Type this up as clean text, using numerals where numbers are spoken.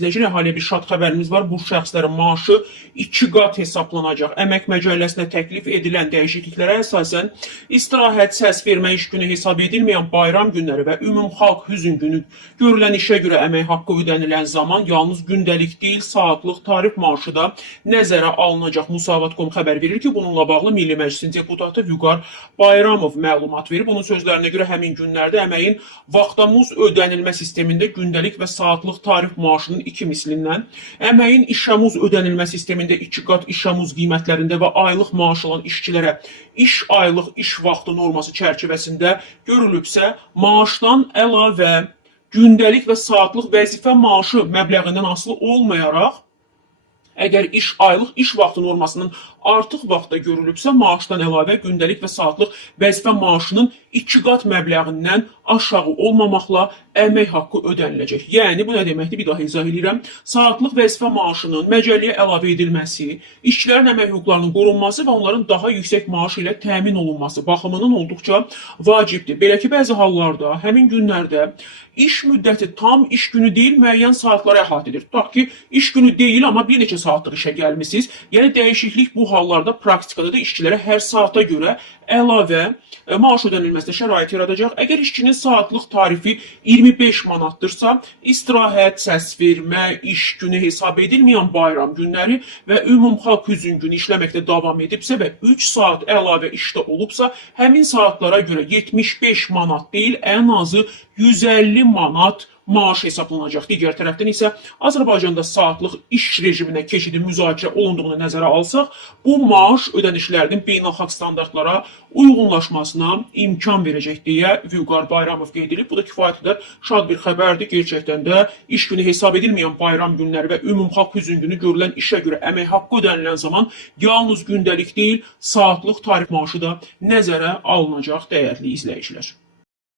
İzləyicilər, haliyə bir şad xəbərimiz var. Bu şəxslərin maaşı 2 qat hesablanacaq. Əmək Məcəlləsinə təklif edilən dəyişikliklərə əsasən istirahət, səs vermə iş günü hesab edilməyən bayram günləri və ümumxalq hüzn günü görülən işə görə əmək haqqı ödənilən zaman yalnız gündəlik deyil, saatlıq tarif maaşı da nəzərə alınacaq. Musavat.com xəbər verir ki, bununla bağlı Milli Məclisin deputatı Vüqar Bayramov məlumat verib. Bunun sözlərinə görə həmin günlərdə əməyin vaxtamuz ödənilmə sistemində gündəlik və saatlıq tarif maaşının 2 mislindən, əməyin işəmuz ödənilmə sistemində 2 qat işəmuz qiymətlərində və aylıq maaş alan işçilərə iş aylıq iş vaxtı norması çərçivəsində görülübsə, maaşdan əlavə gündəlik və saatlıq vəzifə maaşı məbləğindən asılı olmayaraq, əgər iş aylıq iş vaxtı normasının artıq vaxtda görülübsə, maaşdan əlavə gündəlik və saatlıq vəzifə maaşının 2 qat məbləğindən aşağı olmamaqla əmək haqqı ödəniləcək. Yəni, bu nə deməkdir? Bir daha izah edirəm. Saatlıq vəzifə maaşının məcəlləyə əlavə edilməsi, işçilərin əmək hüquqlarının qorunması və onların daha yüksək maaş ilə təmin olunması baxımından olduqca vacibdir. Belə ki, bəzi hallarda, həmin günlərdə iş müddəti tam iş günü deyil, müəyyən saatlara əhatə edir. Tutaq ki, iş günü deyil, amma bir neçə saatlıq işə gəlmisiniz. Yəni, dəyişiklik bu hallarda praktikada da işçilərə hər saata görə əlavə maaş ödənilməsinə şərait yaradacaq. Əgər işçinin saatlıq tarifi 25 manatdırsa, istirahət, səs vermə, iş günü hesab edilməyən bayram günləri və ümumxalq hüzn günü işləməkdə davam edibsə və 3 saat əlavə işdə olubsa, həmin saatlara görə 75 manat deyil, ən azı 150 manat maaş hesablanacaq. Digər tərəfdən isə Azərbaycanda saatlıq iş rejiminə keçidi müzakirə olunduğunu nəzərə alsaq, bu maaş ödənişlərinin beynəlxalq standartlara uyğunlaşmasına imkan verəcək deyə Vüqar Bayramov qeyd edib. Bu da kifayət qədər şad bir xəbərdir. Gerçəkdən də iş günü hesab edilməyən bayram günləri və ümumxalq hüzn günü görülən işə görə əmək haqqı ödənilən zaman yalnız gündəlik deyil, saatlıq tarif maaşı da nəzərə alınacaq dəyərli izləyicilər.